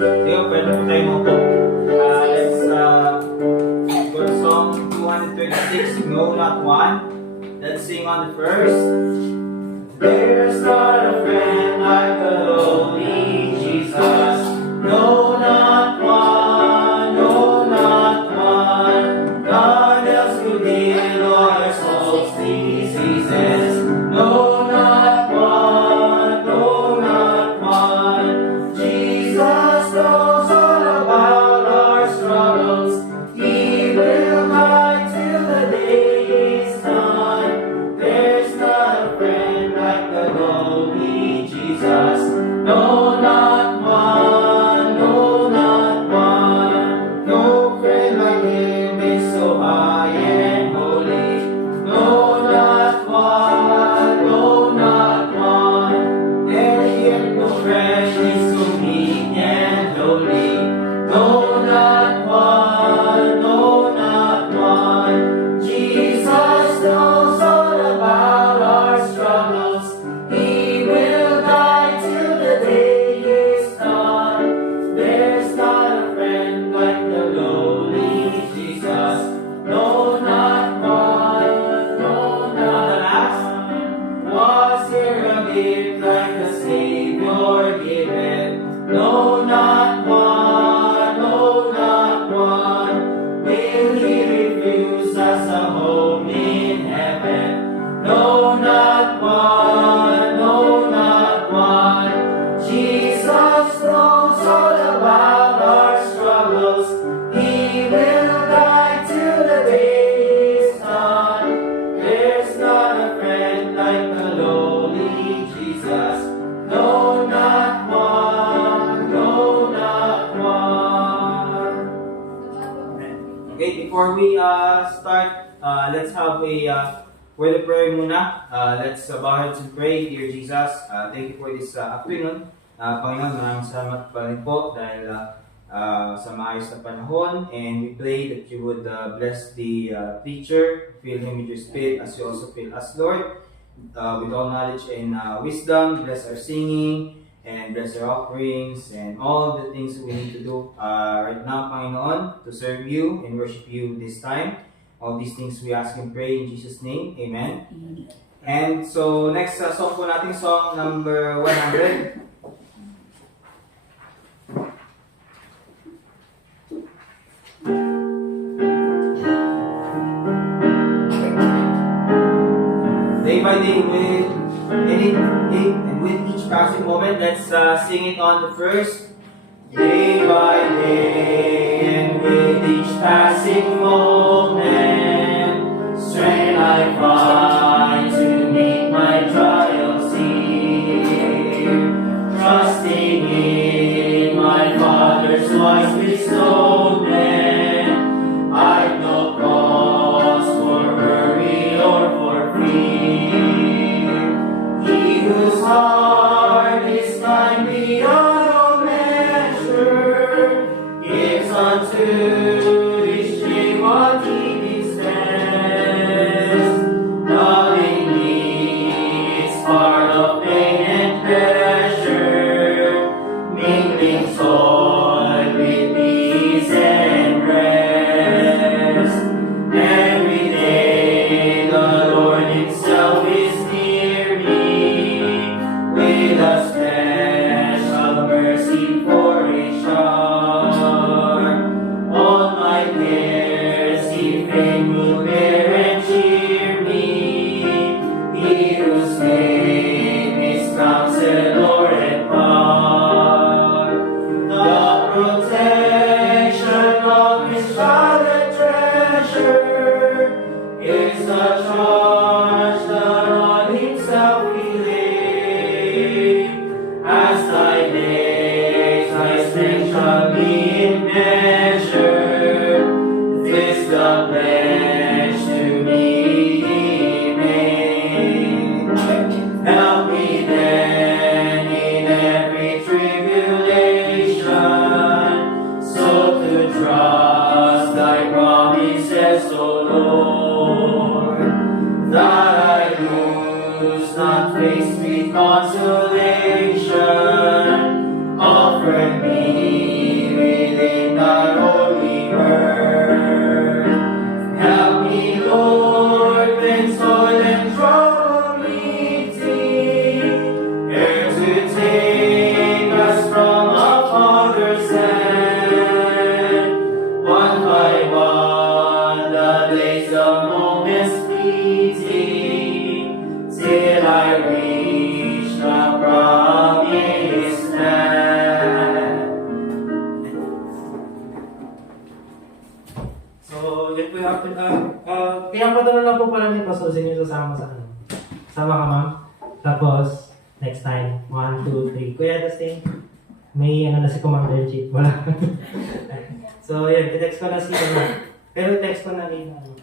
Sige, pwede po tayo mo po. Let's go to Psalm 236, No Not One. Let's sing on the first. There's not a friend like the lowly Jesus. No, not one, no, not one. None else could heal our soul's diseases. No, not one, no, not one. Jesus knows all about our struggles. He will guide till the day is done. There's not a friend like the lowly Jesus. No, not one, no, not one. No friend like him is so high and holy. No, not one, no, not one. And yet no friend is so meek and lowly. No, not one, no, not one. Jesus knows all about our struggles. He will guide till the day is done. There's not a friend like the lowly Jesus. No, not one, no, not one. Was there a gift like the Savior given? No, not one, no, not one. Will He refuse us a home in heaven? No, not one, no, not one. Jesus knows all about our struggles. He will guide till the day is done. There's not a friend like the lowly Jesus. No, not one, no, not one. Okay, before we start, let's have a word of prayer muna. Let's bow our heads and pray. Dear Jesus, thank you for this afternoon. Panginoon, maraming salamat pa rin po dahil sa maayos na panahon, and we pray that you would bless the teacher, fill him with your spirit as you also fill us, Lord, with all knowledge and wisdom. Bless our singing and bless our offerings and all the things we need to do right now, Panginoon, to serve you and worship you this time. All these things we ask and pray in Jesus' name. Amen. And so next song po natin, song number 100. Day by day, with each passing moment, let's sing it on the first. Day by day, and with each passing moment, strength I find to meet my trials here. Trusting in my Father's wise bestowment, I've no cause for worry or for fear. He whose heart is kind beyond all measure gives unto each day what he deserves. Loving me is part of pain and pleasure, mingling toil with ease and rest. Every day the Lord Himself is near me, with a special mercy for a shower. All my cares He fain will bear and cheer me. He whose name is Counselor and Power, the protection of His child and treasure, is the charge that on Himself He laid. As thy days, thy strength shall be in measure. This the pledge to me He made. Help me then in every tribulation, so to trust thy promises, O Lord, that I lose not faith with consolation offered me po pala ni Pastor sa inyo sasama sa ano? Sama ka, ma'am? Tapos, next time, 1, 2, 3. Kuya Dustin, may ano na si Commander Chief. Wala. So, yun, text ko na si ano. Pero text ko na rin ano.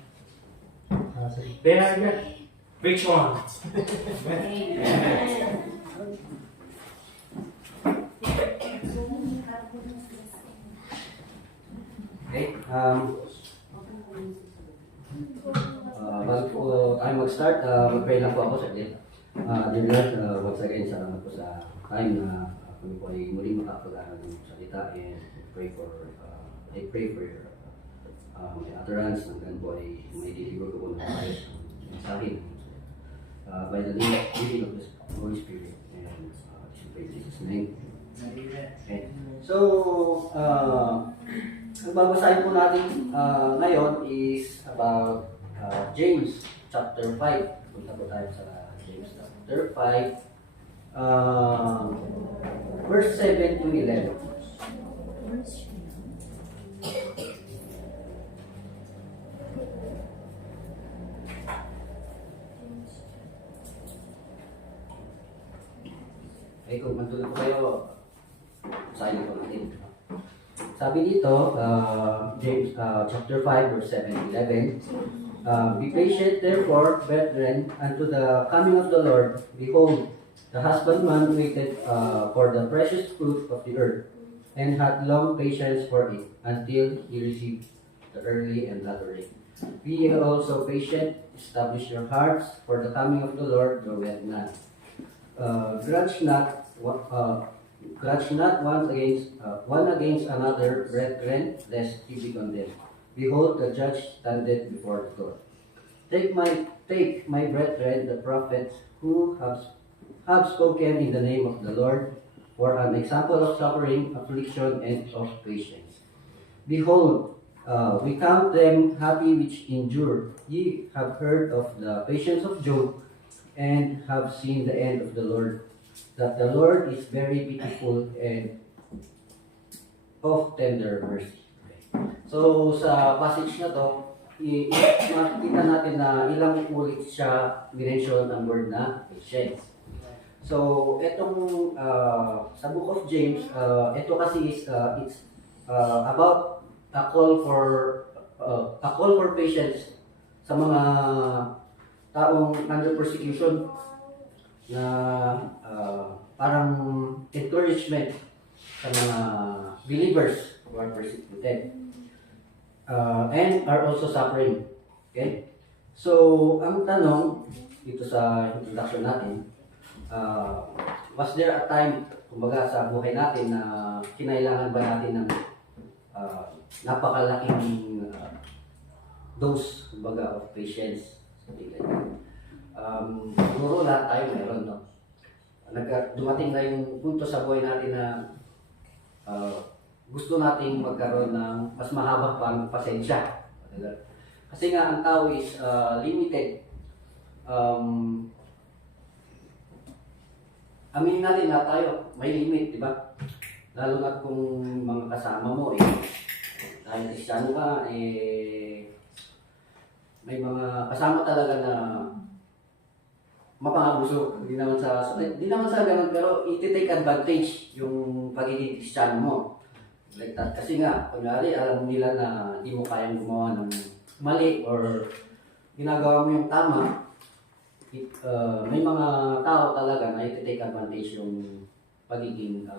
Sorry. Kaya, which one? Okay, bago po tayo mag-start, mag-pray lang po ako sa Diyos. Dear Lord, once again, salamat po sa time na kami po ay muli makapag-aral ng salita and I pray for your my utterance na ganun po ay may deliver ko po ng ayos ng mensahe by the leading of the Holy Spirit and in Jesus' name. Okay. So, ang babasahin po natin ngayon is about James chapter 5. Punta po tayo sa James chapter 5, verse 7 to 11. Okay, kung matulog po kayo, basahin po natin. Sabi dito, James chapter 5, verse 7 to 11, be patient therefore, brethren, unto the coming of the Lord. Behold, the husbandman waited for the precious fruit of the earth, and had long patience for it, until he received the early and latter rain. Be ye also patient, establish your hearts, for the coming of the Lord draweth nigh. Grudge not one against another, brethren, lest ye be condemned. Behold, the judge standeth before the door. Take my brethren, the prophets, who have spoken in the name of the Lord, for an example of suffering, affliction, and of patience. Behold, we count them happy which endure. Ye have heard of the patience of Job, and have seen the end of the Lord, that the Lord is very pitiful and of tender mercy. So, sa passage na to, makikita natin na ilang ulit siya minention ang word na patience. So, etong sa book of James, ito kasi is it's about a call for patience sa mga taong under persecution, na parang encouragement sa mga believers who are persecuted and are also suffering. Okay? So, ang tanong dito sa introduction natin, was there a time, kumbaga sa buhay natin, na kinailangan ba natin ng napakalaking dose, kumbaga, of patience? Siguro lahat tayo meron, no? Dumating na yung punto sa buhay natin na gusto nating magkaroon ng mas mahaba pang pasensya. Kasi nga ang tao is limited. Aminin natin na tayo, may limit, di ba? Lalo na kung mga kasama mo, dahil Kristiyano ka, may mga kasama talaga na mapangabuso. Hindi naman sa ganun, pero iti-take advantage yung pagiging Kristiyano mo. Like that. Kasi nga, kunyari, alam nila na hindi mo kayang gumawa ng mali or ginagawa mo yung tama, may mga tao talaga na iti-take advantage yung pagiging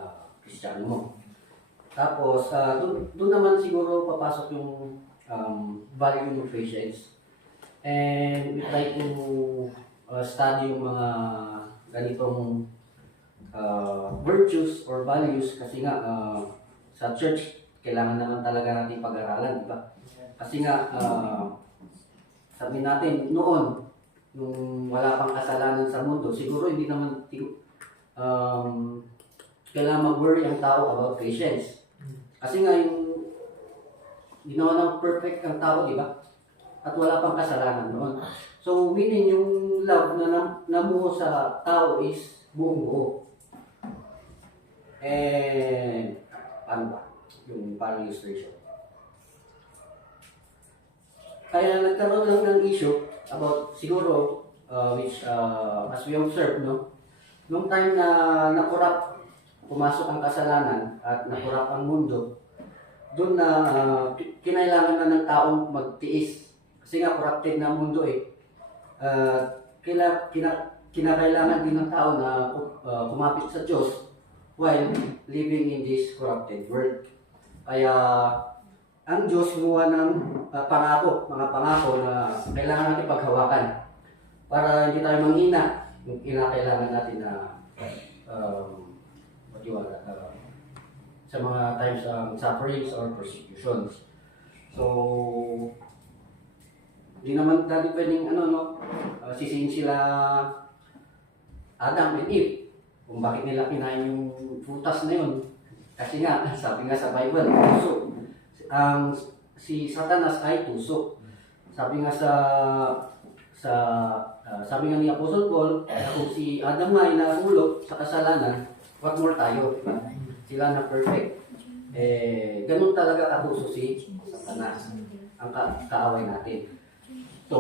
Kristiyano mo. Tapos, doon naman siguro papasok yung value of patience. And we try to study yung mga ganitong virtues or values kasi nga sa church kailangan naman talaga natin pag-aralan, di ba? Kasi nga sabi natin noon nung wala pang kasalanan sa mundo, siguro hindi naman kailangan mag-worry ang tao about patience. Kasi nga yung ginawa ng perfect ang tao, di ba? At wala pang kasalanan noon. So, meaning yung love na namuho sa tao is buong buo. And, ano ba? Yung parang illustration. Kaya nagkaroon lang ng issue about siguro, which as we observe, no? Nung time na nakurap, pumasok ang kasalanan at nakurap ang mundo, doon na kinailangan na ng taong magtiis. Kasi nga corrupted na ang mundo eh. Kinakailangan din ng tao na kumapit sa Diyos while living in this corrupted world. Kaya ang Diyos gumawa ng mga pangako na kailangan natin paghawakan para hindi tayo manghina yung kinakailangan natin na matiwala sa mga times of sufferings or persecutions. So, di naman natin pwedeng sisihin sila Adam and Eve kung bakit nila kinain yung prutas na yun. Kasi nga, sabi nga sa Bible, tuso. Si Satanas ay tuso. Sabi nga sabi nga ni Apostle Paul, kung si Adam nga ay nahulog sa kasalanan, what more tayo? Diba? Sila na perfect. Ganun talaga katuso si Satanas, ang kaaway natin. So,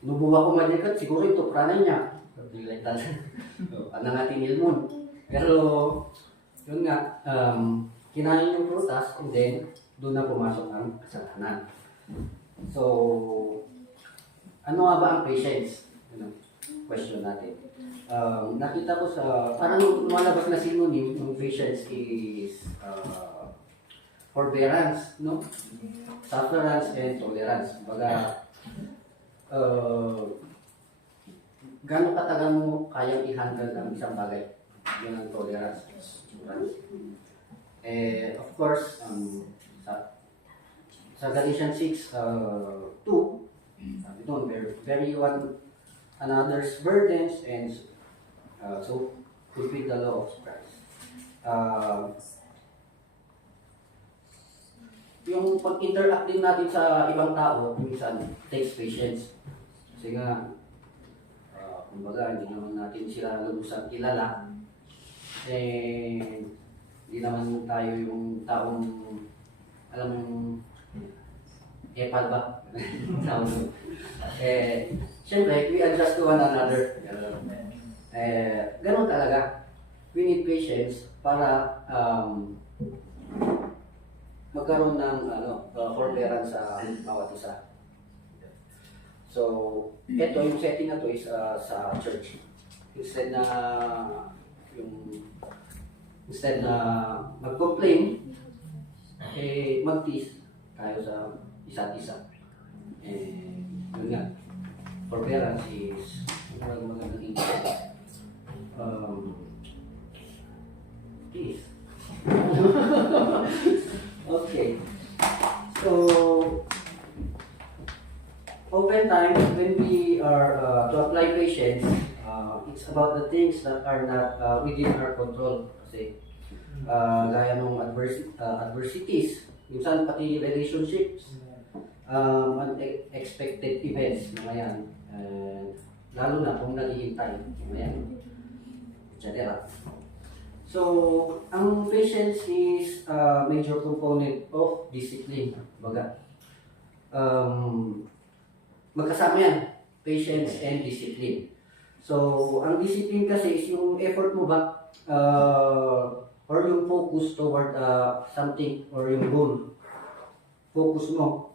nubuwa ko malikat, siguro ito pranay niya. Like that. Ano nga tinilmon. Pero, yun nga, kinain yung prutas and then, doon na pumasok ang kasalanan. So, ano nga ba ang patience? Question natin. Nakita ko parang lumalabas na synonym ng patience is forbearance, no? Sufferance and tolerance. Baga, gano'ng katagal mo kayang i-handle ang isang bagay? Yun ang tolerance. Of course, sa Galatians 6:2, sabi doon, bear one another's burdens and so fulfill the law of Christ. Yung pag-interact din natin sa ibang tao, minsan takes patience. Kasi nga, kumbaga, hindi naman natin sila lubusang kilala. Hindi naman tayo yung taong, alam mo yung epal ba? Siyempre, we adjust to one another. Ganun talaga. We need patience para magkaroon ng forbearance sa bawat isa. So, ito yung setting na to is sa church. Instead na mag-complain, mag-tease tayo sa isa't isa. Yun nga, forbearance is magandang English. Tease. Okay. So, oftentimes when we are to apply patience, it's about the things that are not within our control. Kasi gaya ng adversities, minsan pati relationships, unexpected events, mga yan. Lalo na kung naghihintay, mga yan, etc. So, ang patience is a major component of discipline. Baga, magkasama yan, patience and discipline. So, ang discipline kasi is yung effort mo ba, or yung focus toward something, or yung goal. Focus mo.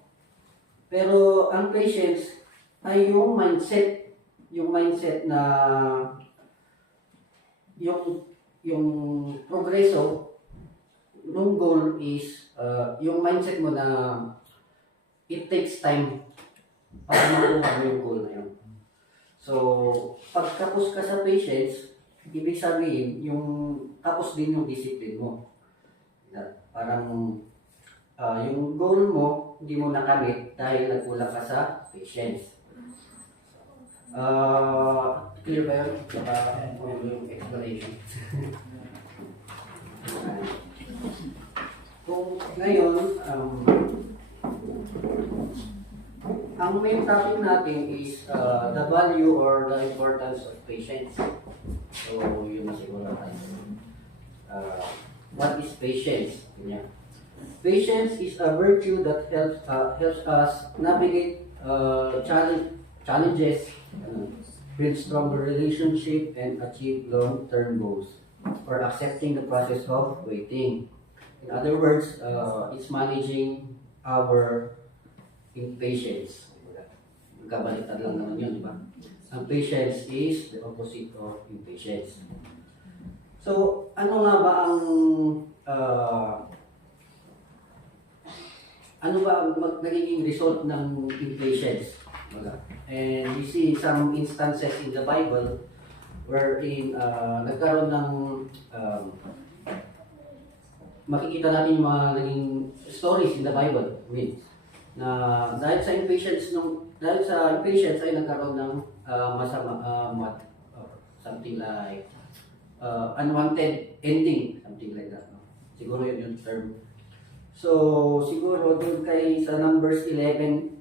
Pero, ang patience ay yung mindset na yung progreso ng goal is yung mindset mo na it takes time para makuha mo yung goal na yun. So, pag tapos ka sa patience, ibig sabihin, yung tapos din yung discipline mo. Parang yung goal mo, hindi mo nakamit dahil nagkulang ka sa patience. Clear ba yun? Yung explanation. Kung ngayon, ang main topic natin is the value or the importance of patience. So, yun na siguro tayo. What is patience? Patience is a virtue that helps us navigate challenges, build stronger relationship, and achieve long-term goals, or accepting the process of waiting. In other words, it's managing our impatience. Magkabaliktad lang naman yun, di ba? Ang patience is the opposite of impatience. So, ano nga ba ang nagiging result ng impatience? And we see some instances in the Bible wherein nagkaroon ng makikita natin yung mga naging stories in the Bible, na dahil sa impatience ay nagkaroon ng something like unwanted ending, something like that. No? Siguro yun yung term. So, siguro doon kay sa Numbers 11,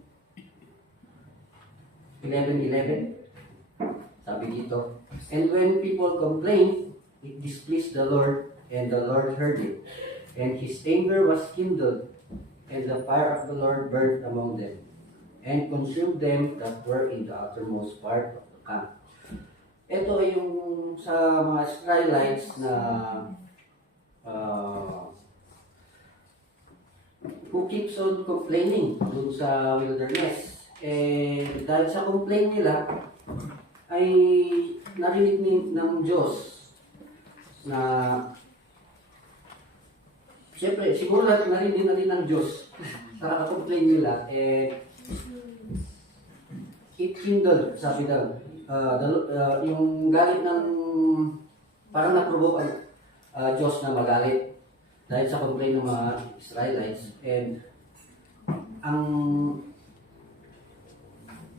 sabi dito, and when people complained, it displeased the Lord, and the Lord heard it. And his anger was kindled, and the fire of the Lord burned among them, and consumed them that were in the uttermost part of the camp. Ito ay yung sa mga Israelites na who keeps on complaining dun sa wilderness. And dahil sa complaint nila, ay narinig ng Diyos na siyempre, siguro narinig na rin ng Diyos sa complaint nila, it kindled, sabi daw, yung galit ng, parang na-provoke ang Diyos na magalit dahil sa complaint ng mga Israelites. And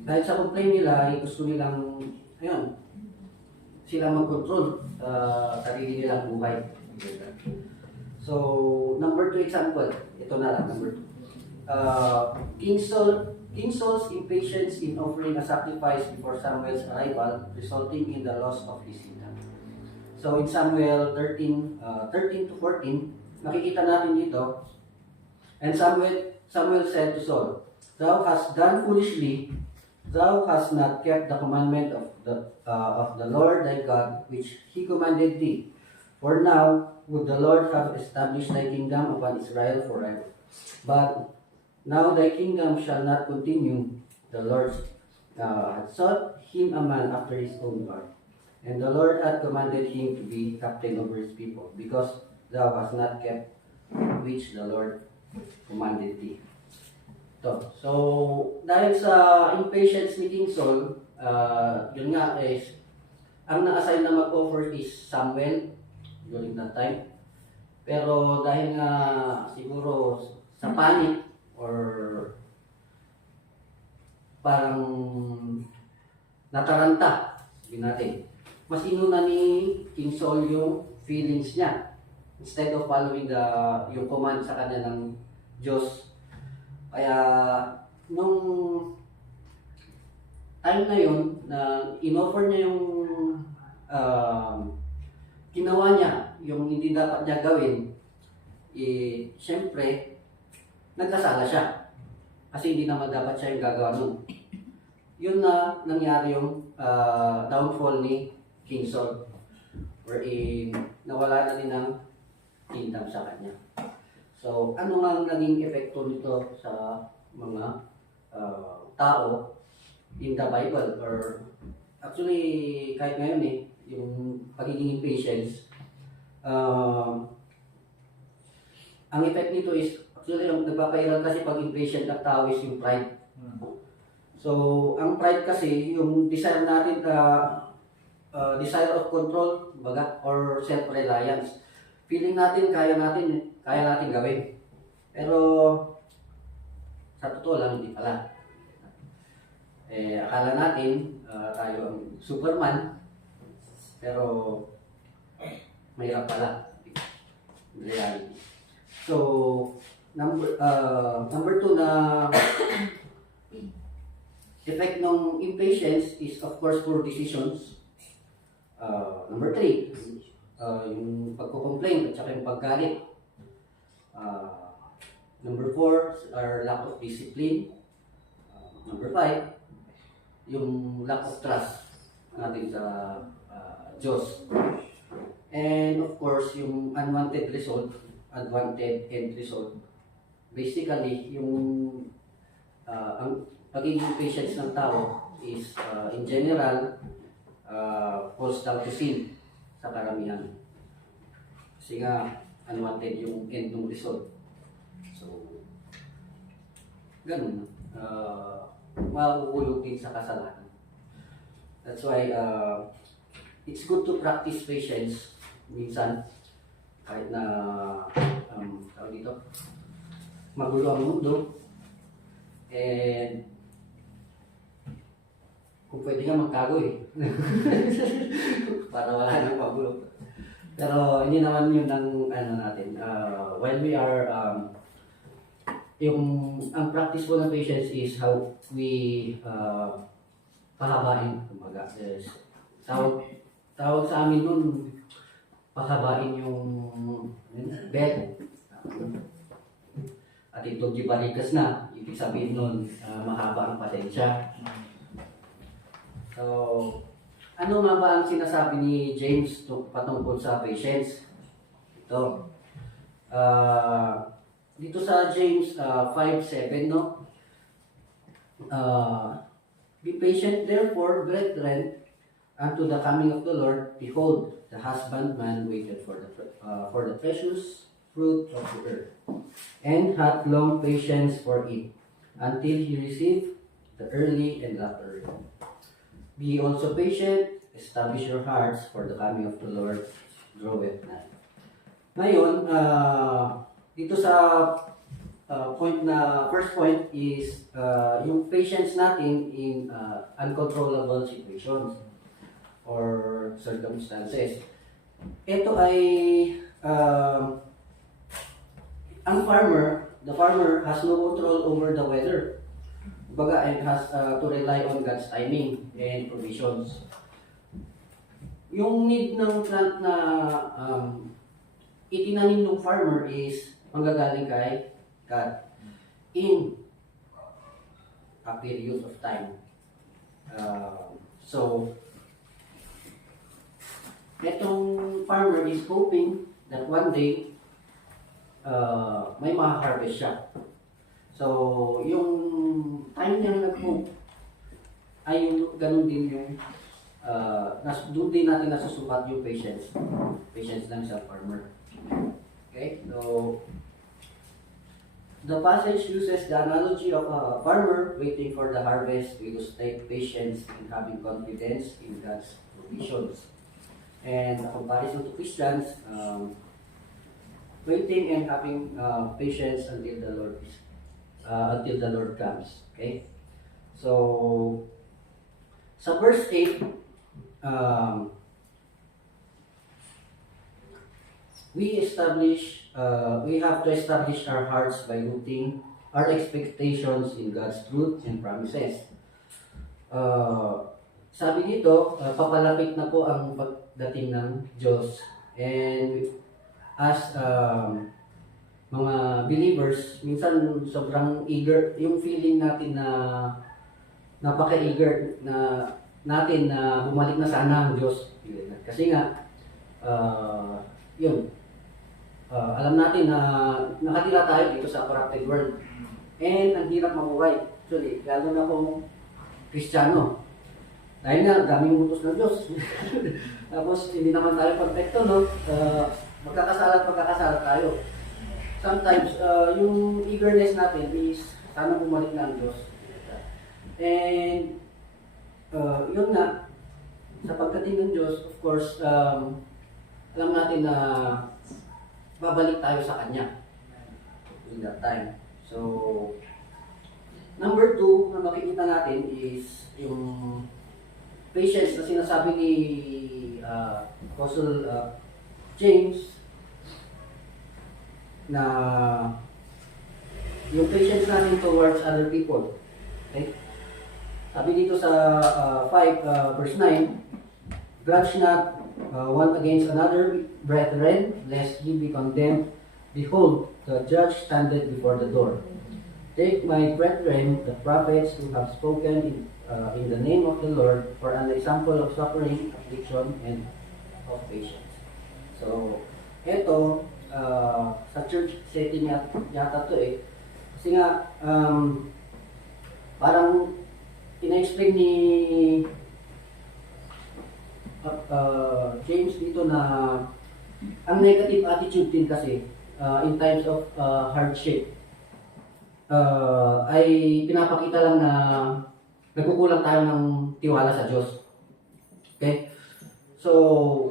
dahil sa complaint nila, ay gusto nilang, sila mag-control sarili nilang buhay. So, number 2 example, ito na lang, number 2. King Saul's impatience in offering a sacrifice before Samuel's arrival, resulting in the loss of his kingdom. So, in Samuel 13 to 14, makikita natin dito, and Samuel said to Saul, "Thou hast done foolishly, thou hast not kept the commandment of the Lord thy God, which he commanded thee. For now would the Lord have established thy kingdom upon Israel forever. But now thy kingdom shall not continue. The Lord had sought him a man after his own heart, and the Lord had commanded him to be captain over his people, because thou hast not kept which the Lord commanded thee." So, dahil sa impatience ni King Saul, yun nga is, ang na-assign na mag-offer is Samuel during that time. Pero dahil nga siguro sa panic or parang nataranta, sabihin natin, mas inuna ni King Saul yung feelings niya instead of following yung command sa kanya ng Diyos. Kaya nung time na yun na in-offer niya yung ginawa niya, yung hindi dapat niya gawin, siyempre nagkasala siya kasi hindi naman dapat siya yung gagawa nun. Yun na nangyari yung downfall ni King Saul, wherein nawala na din ang kingdom sa kanya. So, ano nga ang naging epekto nito sa mga tao in the Bible? Or actually, kahit ngayon yung pagiging impatience, ang effect nito is, actually, yung nagpapairal kasi pag impatient ang tao is yung pride. So, ang pride kasi, yung desire natin desire of control, baga, or self-reliance. Feeling natin, kaya natin gawin. Pero, sa totoo lang, hindi pala. Akala natin, tayo ang Superman, pero, mahirap pala. In reality. So, number 2 na effect ng impatience is, of course, poor decisions. Number 3, yung pagko-complain at saka yung paggalit. Number 4 are lack of discipline. Number 5, yung lack of trust natin sa Diyos. And of course, yung unwanted end result. Basically, yung ang pagiging patience ng tao is in general falls down to sin sa karamihan. Kasi nga, unwanted yung end ng result. So, ganun. Mahuhulog din sa kasalanan. That's why it's good to practice patience minsan kahit na tawag dito, magulo ang mundo, and kung pwede nga magtago para wala nang magulo. Pero hindi naman yun ang natin. When we are ang practice po ng patience is how we pahabain, kumbaga. Tawag sa amin nun, pahabain yung bed. At ito gibalikas na, ibig sabihin nun, mahaba ang pasensya. So, ano nga ba ang sinasabi ni James patungkol sa patience? Ito. Dito sa James 5:7, no? Be patient therefore, brethren, unto the coming of the Lord. Behold, the husbandman waited for the precious fruit of the earth, and hath long patience for it, until he receive the early and latter rain. Be also patient, establish your hearts, for the coming of the Lord draweth nigh. Ngayon, dito sa first point is yung patience natin in uncontrollable situations or circumstances. Ito ay the farmer has no control over the weather. Kumbaga, and has to rely on God's timing and provisions. Yung need ng plant na itinanim ng farmer is manggagaling kay God in a period of time. So, itong farmer is hoping that one day may ma-harvest siya. So, yung time niya nag-hope ay yung ganun din yung doon din natin nasusukat yung patience. Patience lang sa farmer. Okay? So, the passage uses the analogy of a farmer waiting for the harvest. We illustrate patience in having confidence in God's provisions. And a comparison to Christians, waiting and having patience until the Lord comes. Okay? So, sa verse 8, we have to establish our hearts by rooting our expectations in God's truth and promises. Sabi dito, papalapit na po ang pagdating ng Diyos. And as mga believers, minsan sobrang eager, yung feeling natin na napaka-eager na natin na bumalik na sana ang Diyos. Kasi nga, alam natin na nakatira tayo dito sa corrupted world. And ang hirap mabuhay. Actually, lalo na kung Kristiyano. Dahil nga, daming utos ng Diyos. Tapos, hindi naman tayo perfecto, no? Magkakasala tayo. Sometimes, yung eagerness natin is sana bumalik na ang Diyos. And, yun nga, sa pagdating ng Diyos, of course, alam natin na babalik tayo sa Kanya in that time. So, number 2 na makikita natin is yung patience na sinasabi ni Apostle James, na yung patience natin towards other people. Okay? Sabi dito sa 5 verse 9, grudge not one against another, brethren, lest ye be condemned. Behold, the judge standeth before the door. Take my brethren, the prophets who have spoken in the name of the Lord, for an example of suffering, affliction, and of patience. So, eto, sa church setting yata to eh. Kasi nga, parang ina-explain ni James dito na ang negative attitude din kasi in times of hardship ay pinapakita lang na nagkukulang tayo ng tiwala sa Diyos. Okay? So,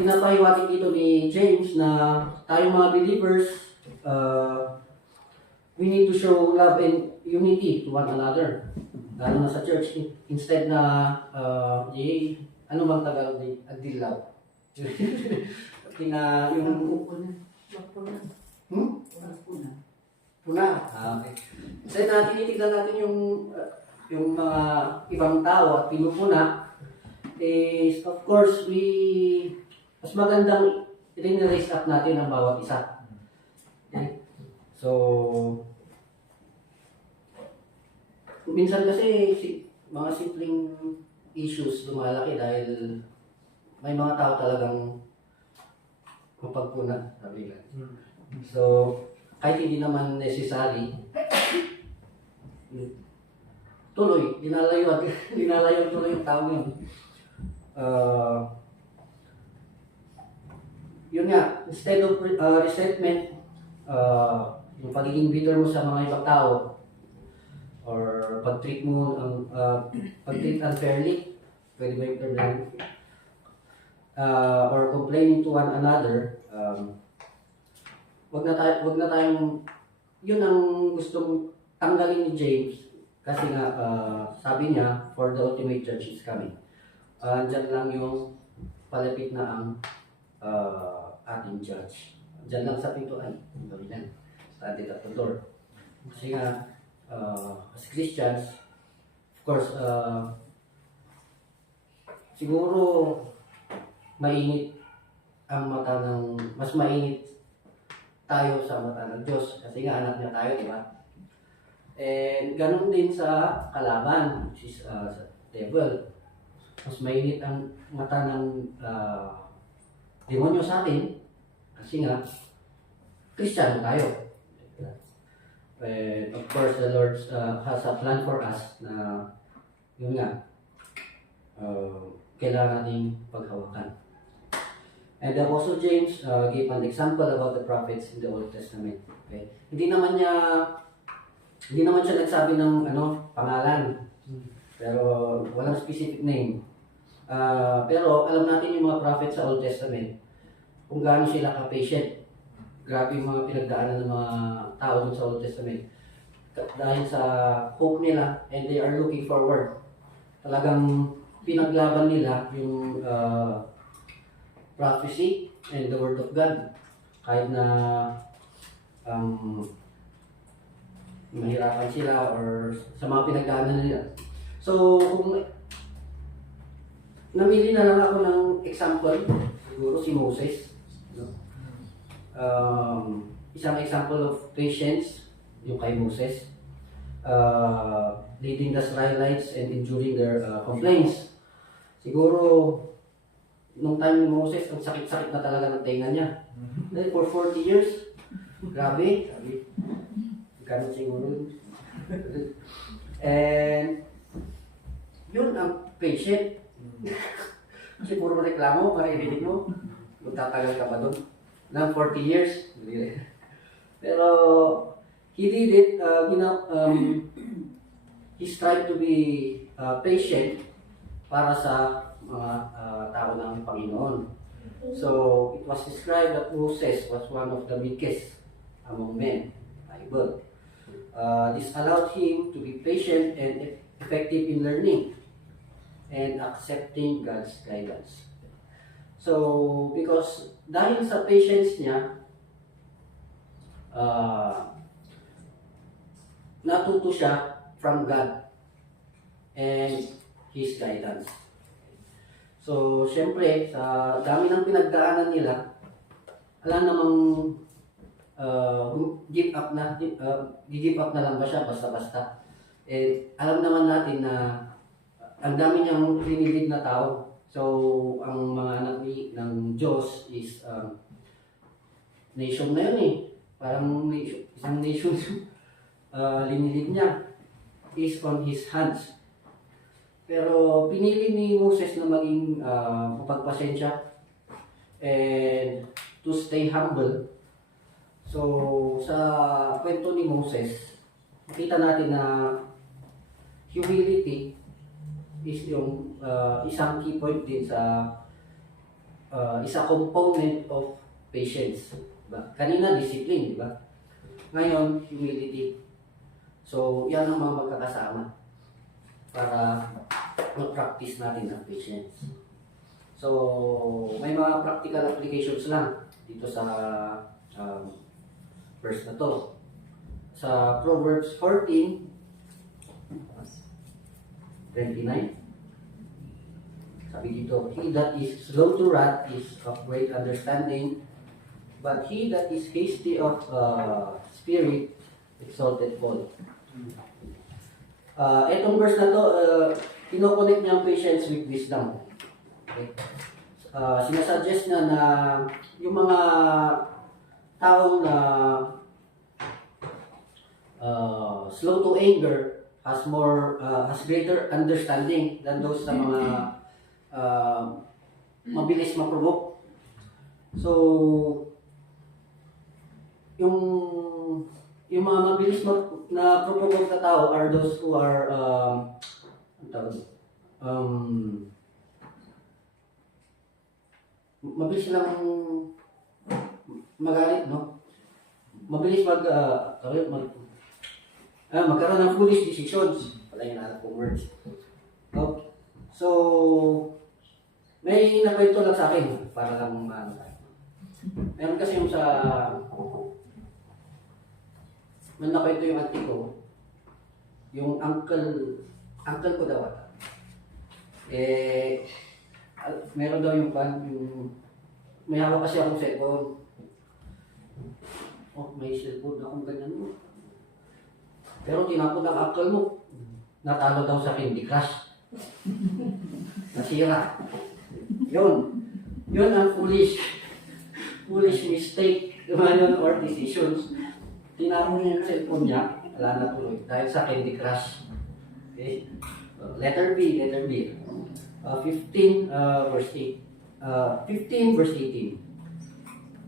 pinapahiwatig dito ni James na tayong mga believers, we need to show love and unity to one another. Lalo na sa church, instead na, ano bang Tagalog ni Agdilaw? Puna. Okay. Instead na tinitignan natin yung mga ibang tao at pinupuna, is of course, mas magandang rin-raise up natin ang bawat isa. Okay? So, minsan kasi mga simpleng issues lumalaki dahil may mga tao talagang mapagpuna, sabi nga. So, kahit hindi naman necessary, tuloy, dinalayo tuloy yung tao yun. Yun nga, instead of resentment, yung pagiging bitter mo sa mga ibang tao, or pag-treat mo pag-treat unfairly, pwede ba yung term, or complaining to one another, wag na tayong, yun ang gustong tanggalin ni James, kasi nga, sabi niya, for the ultimate judge is coming. Diyan lang yung palapit na ang ating judge. Diyan lang sa pintuan, sa ating door. Kasi nga, as Christians, of course, siguro mainit ang mata mas mainit tayo sa mata ng Diyos kasi nga anak niya tayo, di ba? And ganun din sa kalaban, which is sa devil. Mas mainit ang mata ng demonyo sa atin kasi nga Christian tayo. And of course, the Lord has a plan for us na yun nga, kailangan nating paghawakan. And also James gave an example about the prophets in the Old Testament. Okay? Hindi naman siya nagsabi ng pangalan. Pero walang specific name. Pero alam natin yung mga prophets sa Old Testament kung gaano sila ka-patient. Grabe yung mga pinagdaanan ng mga tao dun sa Old Testament. Dahil sa hope nila and they are looking forward. Talagang pinaglaban nila yung prophecy and the Word of God. Kahit na mahirapan sila or sa mga pinagdaanan nila. So, kung namili na lang ako ng example, siguro si Moses. Isang example of patience, yung kay Moses. Leading the Israelites and enduring their complaints. Siguro, nung time ni Moses, ang sakit-sakit na talaga ng tenga niya. Then for 40 years, grabe, sabi, ganun siguro. And, yun ang patient. Kasi puro reklamo, maririnig mo, magtatagal ka ba doon? Ng 40 years. Pero, he did it, he tried to be patient para sa mga tao ng Panginoon. So, it was described that Moses was one of the meekest among men. Bible. This allowed him to be patient and effective in learning and accepting God's guidance. So, because dahil sa patience niya, natuto siya from God and His guidance. So, syempre, sa dami ng pinagdaanan nila, wala namang give up na, give up na lang ba siya basta-basta. Eh, alam naman natin na ang dami niyang pinilid na tao. So, ang mga anak ng Diyos is nation na yun eh. Parang isang nation linilid niya is on his hands. Pero pinili ni Moses na maging mapagpasensya and to stay humble. So, sa kwento ni Moses, makita natin na humility is yung isang key point din sa isa component of patience. Diba? Kanina, discipline, diba? Ngayon, humility. So, yan ang mga magkakasama para mag-practice natin ang patience. So, may mga practical applications lang dito sa verse na to. Sa Proverbs 14:29, sabi dito, he that is slow to wrath is of great understanding, but he that is hasty of spirit exalted fall. Itong verse na to, kinokonect niya ang patience with wisdom. Okay? Sinasuggest niya na yung mga taong na slow to anger has greater understanding than those sa mga mabilis ma-provoke. So, yung mga mabilis na provoke na tao are those who are mabilis lang magalit, no? Mabilis magkaroon ng foolish decisions. Wala yung nahanap kong words. Okay. So, may nakwento lang sa akin para lang meron kasi yung may nakwento yung auntie ko, yung uncle ko daw ata. Meron daw yung may hawak kasi akong cellphone. Oh, may cellphone akong ganyan mo. Pero tinapon ng uncle mo. Natalo daw sa Candy Crush. Nasira. Yun ang foolish mistake or decisions. Tinapon niya yung cellphone niya, wala na tuloy. Dahil sa Candy Crush. Okay? Letter B. 15 verse 18.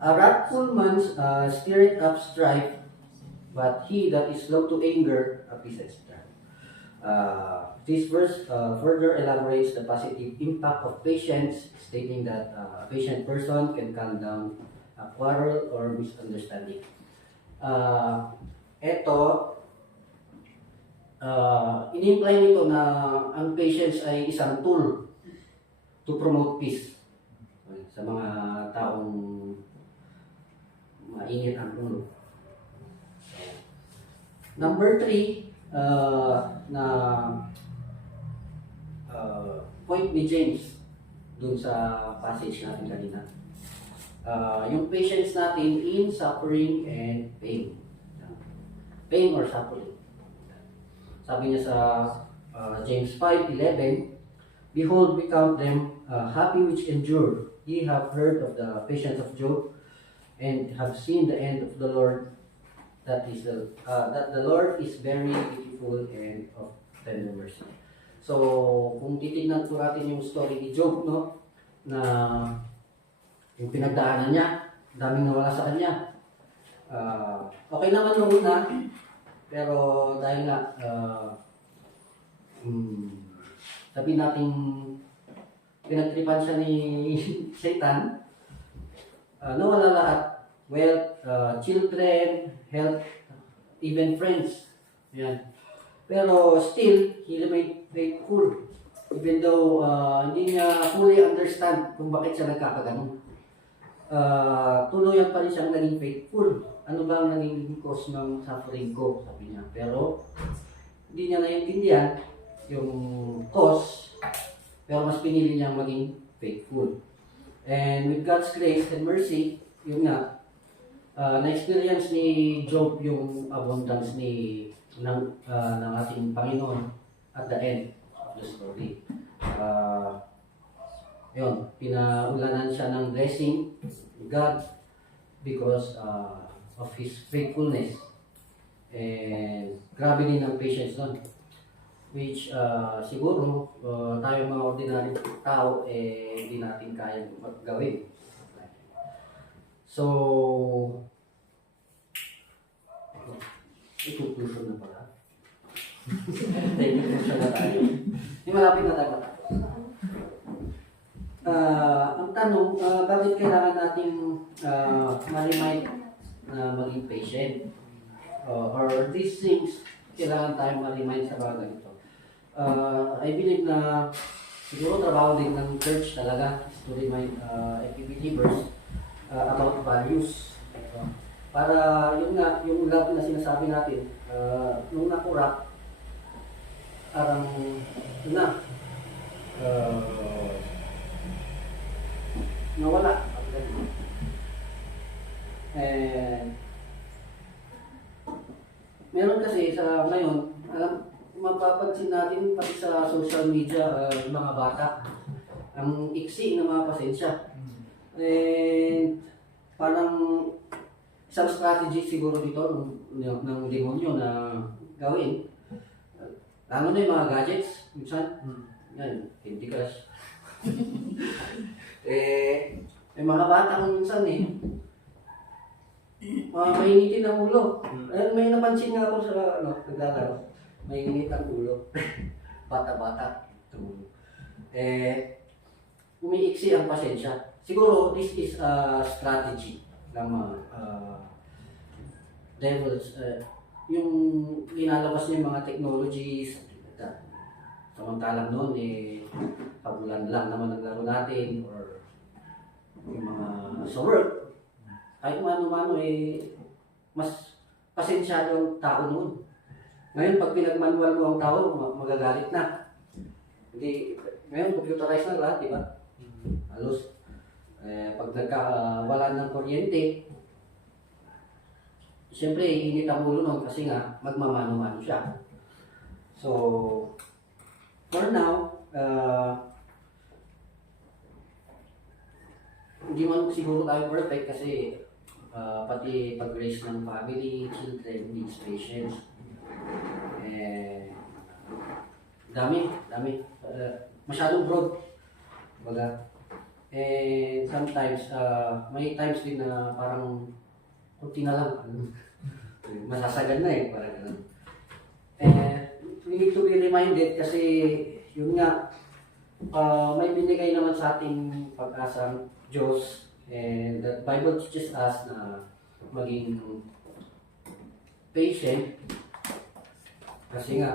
A wrathful man's stirreth up strife, but he that is slow to anger appeaseth strife. This verse further elaborates the positive impact of patience, stating that a patient person can calm down a quarrel or misunderstanding. In-imply nito na ang patience ay isang tool to promote peace sa mga taong mainit ang ulo. Number 3, na point ni James dun sa passage natin kanina. Yung patience natin in suffering and pain. Pain or suffering. Sabi niya sa James 5:11, behold, we count them happy which endure. Ye have heard of the patience of Job, and have seen the end of the Lord, that the Lord is very beautiful and of tender mercy. So, kung titignan po natin yung story ni Job, no, na yung pinagdaanan niya, daming nawala sa kanya. Okay naman nung una, pero dahil nga, sabi natin, pinagtripan siya ni Satan, nawala lahat. Wealth, children, health, even friends. Yan. Pero still, he remained faithful. Even though hindi niya fully understand kung bakit siya nagkakaganon. Tuluyan pa rin siyang naging faithful. Ano ba ang naging cause ng suffering ko? Sabi niya. Pero, hindi niya naiintindihan yung cause, pero mas pinili niyang maging faithful. And with God's grace and mercy, yun nga, na-experience ni Job yung abundance ng ating Panginoon at the end of the story. Yun, pinaulanan siya ng blessing ni God because of His faithfulness. And grabe din ang patience nun. Which siguro tayo mga ordinary tao hindi natin kayang gawin. So, itutuson na pala. Thank you po na tayo. Malapit na tayo matapos. Ang tanong, bakit kailangan natin ma-remind na maging patient? Or these things, kailangan tayo ma-remind sa bagay ito. I believe na siguro trabaho din ng church talaga is to remind every believers about values. Para yun nga, yung love na sinasabi natin, nung nakurap, parang yun na, nawala. And meron kasi sa ngayon, mapapansin natin pati sa social media, mga bata, ang iksi ng mga pasensya. And parang isang strategy siguro dito ng demonyo na gawin. Lalo na yung mga gadgets, minsan, yan, hindi crush. May mga bata kung minsan mainitin ang ulo. May napansin nga ako sa naglalaro. Mainit ang ulo. Bata-bata. Umiiksi ang pasensya. Siguro, this is a strategy ng mga devils. Yung ginalabas niya yung mga technologies. Samantalang noon, pabulan lang naman ang laro natin or yung mga sa work. Kahit mano-mano, mas pasensyado ang tao noon. Ngayon, pag pinagmanual mo ang tao, magagalit na. Hindi, ngayon, computerized na lahat, di ba? Halos, pag nagkawalan ng kuryente, siyempre, iinit ang ulo nun kasi nga, magmamano-mano siya. So, for now, hindi man siguro tayo perfect kasi pati pag-raise ng family, children, needs patience. Dami. Masyadong broad. Baga. Sometimes, may times din na parang kunti na lang. Masasagad na parang ganun. We need to be reminded kasi yun nga, may binigay naman sa ating pag-asang Diyos, and the Bible teaches us na maging patient kasi nga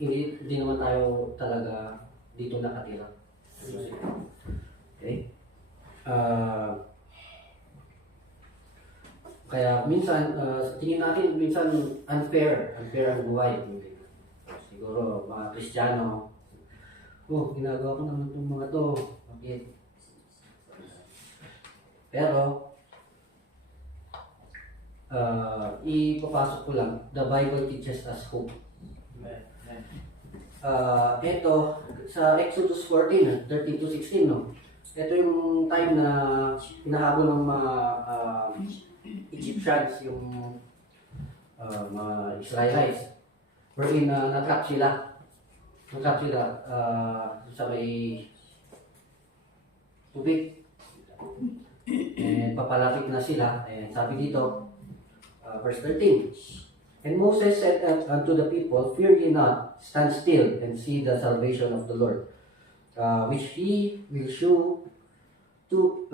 hindi naman tayo talaga dito nakatira. Okay? Kaya minsan, tingin natin, minsan unfair ang buhay. Siguro, mga Kristiyano, ginagawa ko naman itong mga to. Bakit? Pero, ipapasok ko lang, the Bible teaches us hope. Ito, sa Exodus 14, 13-16, no? Ito yung time na hinahabol ng mga Egyptians, yung mga Israelites, wherein natrap sila. Sa may tubig. And papalapit na sila. And sabi dito, verse 13, and Moses said unto the people, fear ye not, stand still and see the salvation of the Lord, which he will show to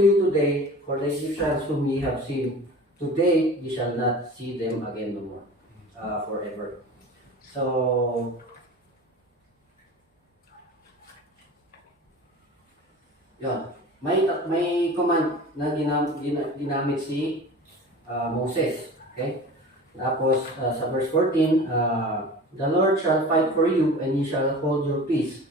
you today. For the Egyptians whom ye have seen today, ye shall not see them again no more, forever. So, yun. May command na ginamit si Moses. Okay? Tapos, sa verse 14, the Lord shall fight for you, and ye shall hold your peace.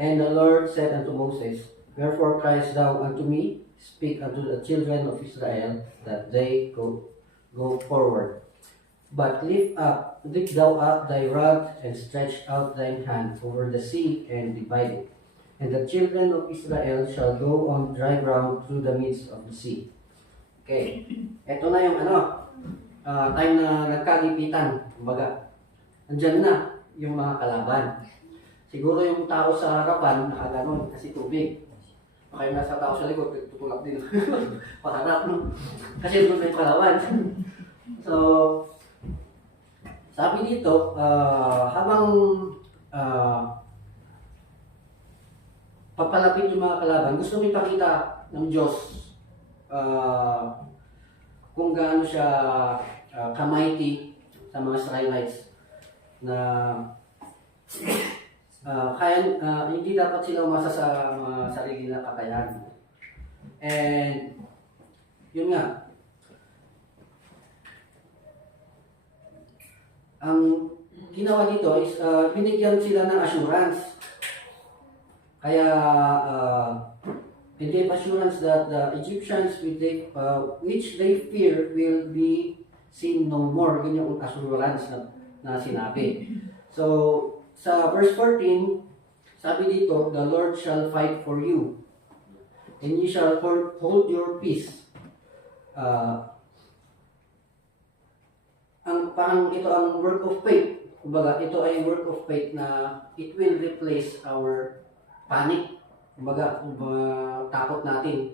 And the Lord said unto Moses, Wherefore criest thou unto me, speak unto the children of Israel, that they go forward. But lift thou up thy rod, and stretch out thine hand over the sea, and divide it. And the children of Israel shall go on dry ground through the midst of the sea. Okay, eto na yung time na nagkagipitan, kumbaga. Andyan na yung mga kalaban. Siguro yung tao sa harapan, nakaganon kasi tubig. Baka yung nasa tao sa likod, tutulak din. Paharap, no? Kasi doon may kalaban. So, sabi dito, habang papalapit yung mga kalaban, gusto mo ipakita ng Diyos kung gaano siya kamighty sa mga Israelites na hindi dapat sila umasa sa mga sarili na kakayahan. And yun nga, ang ginawa dito is binigyan sila ng assurance. Kaya they gave assurance that the Egyptians which they fear will be seen no more. Ganyan yung assurance na sinabi. So, sa verse 14, sabi dito, the Lord shall fight for you, and you shall hold your peace. Parang ito ang work of faith. Kumbaga, ito ay work of faith na it will replace our panic. Kumbaga, takot natin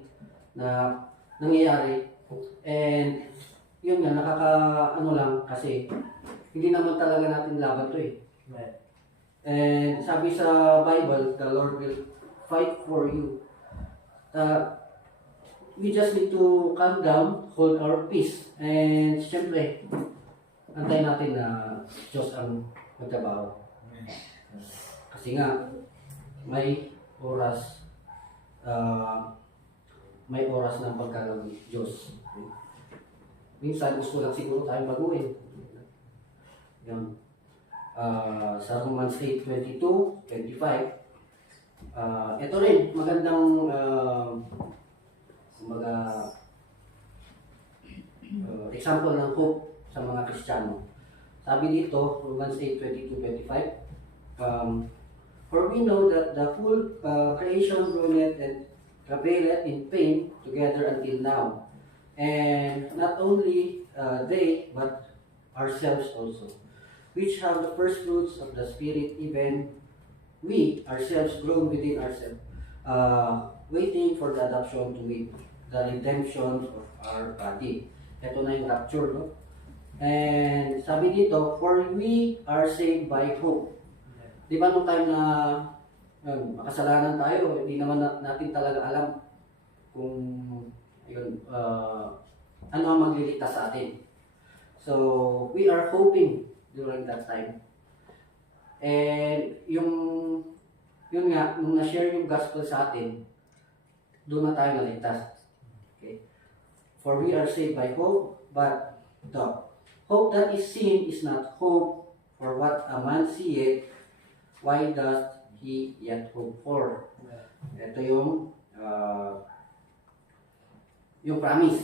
na nangyayari. And yun nga, lang kasi hindi naman talaga natin laban to eh. Right. And sabi sa Bible, the Lord will fight for you. We just need to calm down, hold our peace, and syempre, antayin natin na Diyos ang magtrabaho. Kasi nga, may oras ng pagkakaroon ng Diyos. Minsan gusto lang siguro tayong baguhin. Yan. Sa Romans 8:22, 25, ito rin, magandang example ng hope sa mga Kristiyano. Sabi dito, Romans 8:22, 25, for we know that the whole creation groaneth and travaileth in pain together until now. And not only they, but ourselves also, which have the first fruits of the Spirit, even we ourselves groan within ourselves, waiting for the adoption to wit, the redemption of our body. Ito na yung rapture, no? And sabi dito, for we are saved by hope. Di ba nung time na makasalanan tayo, hindi naman natin talaga alam kung ano ang magliligtas sa atin. So, we are hoping during that time. And yun nga, nung na-share yung gospel sa atin, doon na tayo naligtas. Okay? For we are saved by hope, but the hope that is seen is not hope. For what a man seeth, why does he yet hope for? Ito yung promise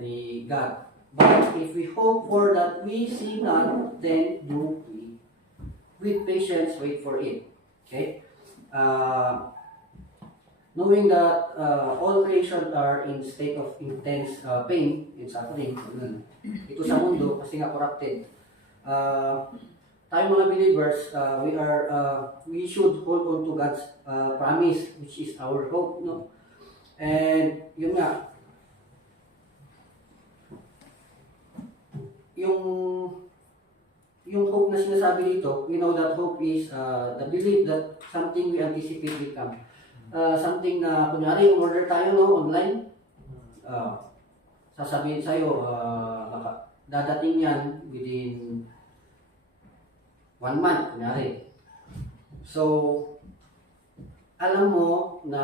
ni God. But if we hope for that we see not, then do we with patience wait for it. Okay? Knowing that all creation are in state of intense pain and suffering. Ito sa mundo kasi nga corrupted. Tayo mga believers, we should hold on to God's promise, which is our hope, no? And yun nga, yung hope na sinasabi dito, we know that hope is the belief that something we anticipate will come. Something na, kunyari, order tayo online, sasabihin sa'yo, dadating yan within 1 month, kunyari. So, alam mo na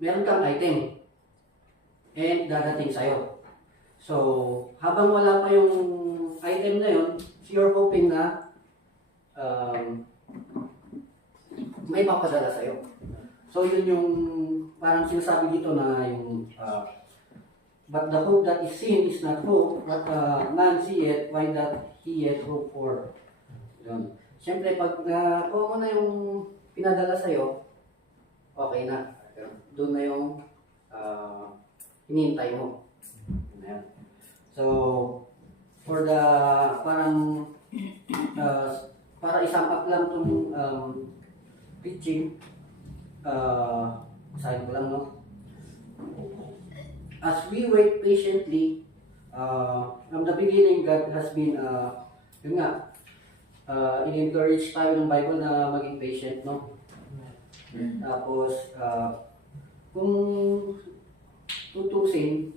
meron kang item and dadating sa'yo. So, habang wala pa yung item na yun, you're hoping na may mapadala sa'yo. So yun yung parang sinasabi dito na yung but the hope that is seen is not hope, but man seeth, why that he yet hope for. Yun. Siyempre, pag nakuha mo na yung pinadala sa'yo, okay na. Doon na yung hinihintay mo. Yun. So, for the, parang, para isang up lang itong preaching, sabi ko lang, no? As we wait patiently, from the beginning, God has been, yun nga, in-encourage tayo ng Bible na maging patient, no? Tapos, kung tutusin,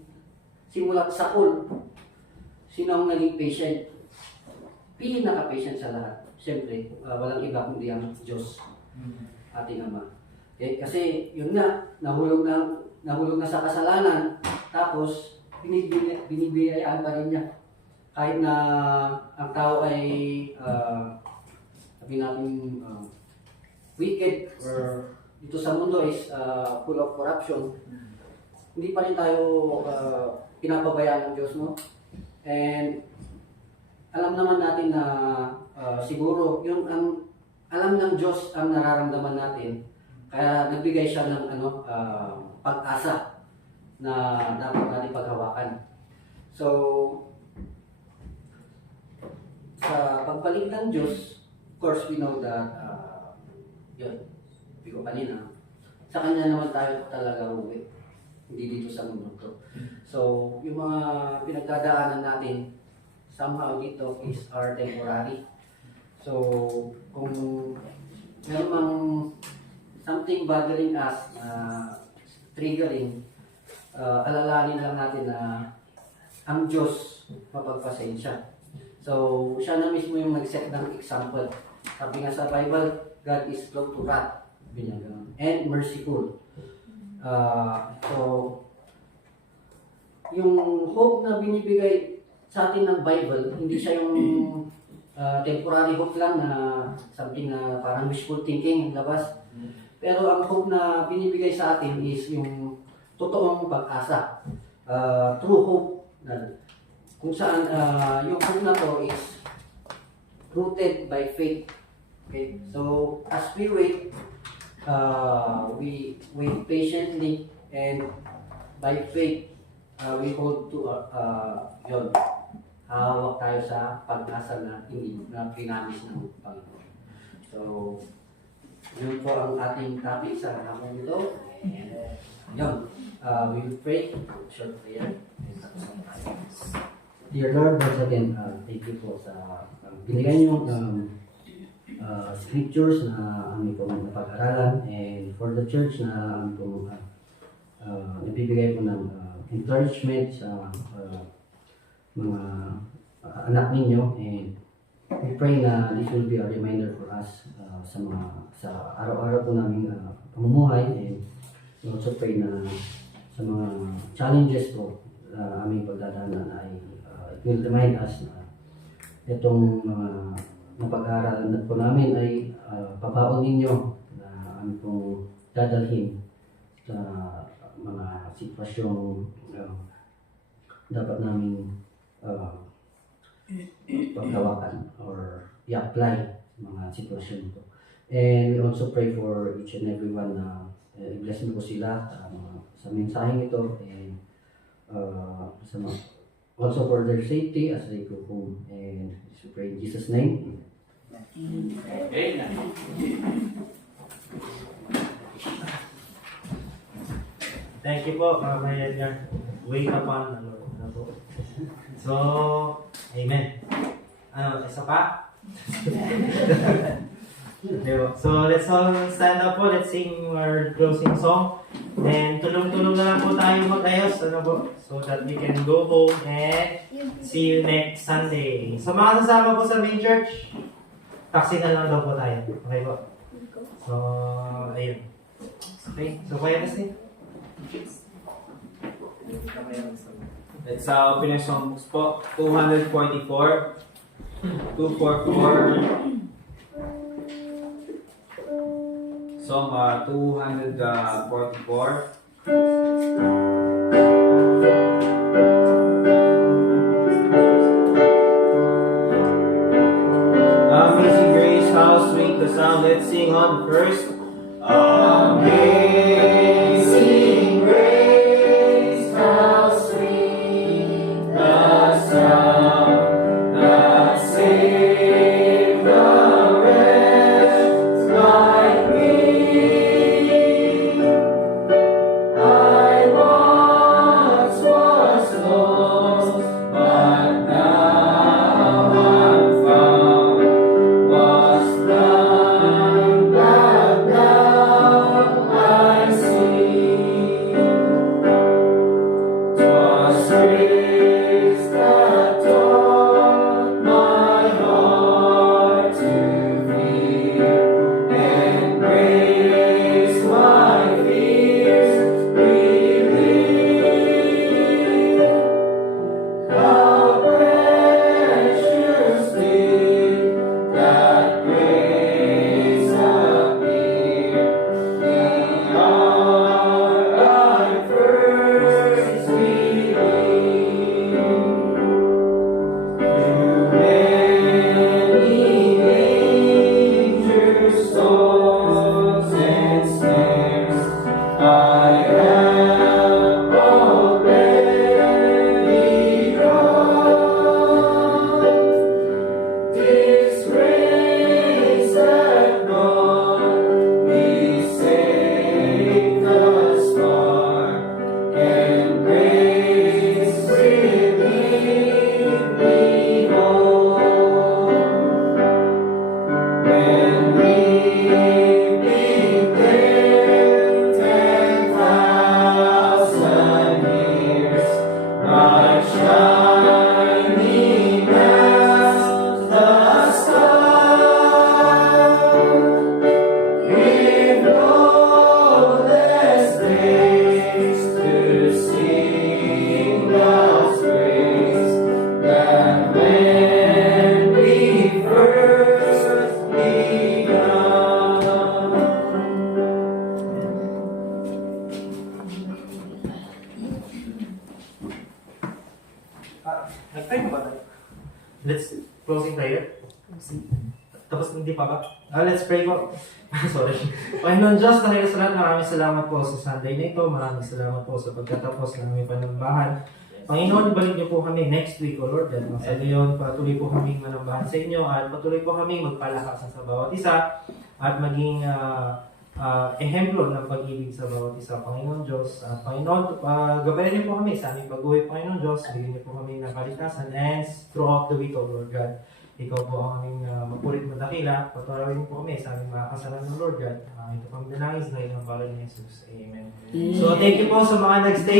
simula sa Saul, sino ang naging patient? Pinaka-patient sa lahat. Siyempre, walang iba kundi ang Diyos, ating Ama. Okay? Kasi, yun nga, nahulog na sa kasalanan, tapos binibiyayaan pa rin niya. Kahit na ang tao ay sabi natin wicked or dito sa mundo is full of corruption, hindi pa rin tayo pinapabayaan ng Diyos, no? And alam naman natin na siguro yung ang alam ng Diyos ang nararamdaman natin, kaya nagbigay siya ng pag-asa na dapat natin paghawakan. So, sa pagbalik ng Diyos, of course, we know that, yun, sabi ko kanina, sa Kanya naman tayo talaga uwi, hindi dito sa mundo to. So, yung mga pinagdadaanan natin, somehow dito is our temporary. So, kung meron mang something bothering us, triggering, alalahanin lang natin na ang Diyos mapagpasensya. So, siya na mismo yung nag-set ng example. Sabi nga sa Bible, God is slow to wrath, and merciful. So, yung hope na binibigay sa atin ng Bible, hindi siya yung temporary hope lang na something na parang wishful thinking labas. Pero ang hope na binibigay sa atin is yung totoong pag-asa. True hope. Kung saan yung hope na to is rooted by faith. Okay? So, as we wait patiently, and by faith, we hold to yun. Hawak tayo sa pag-asa na hindi na pinamis ng Panginoon. So, yun po ang ating topic sa hapon nito. And yun, we will pray. Short prayer. Dear Lord, once again, thank you po sa binigay niyo scriptures na aming po napag-aralan, and for the church na aming po nabibigay po ng encouragement sa mga anak ninyo, and we pray na this will be a reminder for us sa araw-araw po naming pamumuhay, and we also pray na sa mga challenges po aming pagdadaanan ay it will remind us na itong napag-aaralan po namin ay pabaon ninyo na aming pong dadalhin sa mga sitwasyong dapat namin paghawakan or i-apply mga sitwasyon po. And we also pray for each and everyone na i-bless mo po sila sa mensaheng ito, and also for their safety as they go home. And we pray in Jesus' name. Amen. Thank you po, Kuya Edgar. Wait upon the Lord. So, amen. Isa pa? Diba? So, let's all stand up po. Let's sing our closing song. And tulong-tulong na lang po tayo mag-ayos. So that we can go home and see you next Sunday. So, mga kasama po sa main church, taxi na lang daw po tayo. Okay po? So, ayun. Okay. So, kaya kasi? Let's open your songbooks po. 244. 244. Psalm 244. Amazing Grace, how sweet the sound. Let's sing on first. Amazing Grace, how sweet the sound that saved a wretch like me. I once was lost, but now I'm found. Was blind, but now I see. 'Twas grace that taught my heart to fear, and grace my fears relieved. How preciously that grace appeared the hour I first believed. Through many dangers, storms, and snares, I have already gone. This grace that brought me safe thus far, and grace relieved me home. When weeping there 10,000 years, bright shining as the star, give no less grace to sing God's praise than when we first begun. Nag-pray mo ba tayo? Let's closing prayer. Tapos hindi pa ba? Let's pray po. Sorry. Panginoon Diyos, talaga sa lahat, maraming salamat po sa Sunday na ito. Maraming salamat po sa pagkatapos ng aming panambahan. Panginoon, ibalik niyo po kami next week, O Lord. At sa gayon, patuloy po kami manambahan sa inyo at patuloy po kami magpalakasan sa bawat isa at maging ehemplo ng pag-ibig sa bawat isa, Panginoon Diyos. At Panginoon, gabayan niyo po kami sa aming pag-uwi, Panginoon Diyos. Bigyan niyo po kami ng kaligtasan and throughout the week, O Lord God. Ikaw po ang aming mapulit na dakila. Patuloy po kami sa aming mga kasalanan, Lord God. Ito pang dalangin sa ngayon ng pangalan ni Jesus. Amen. So, thank you po sa mga nag-stay.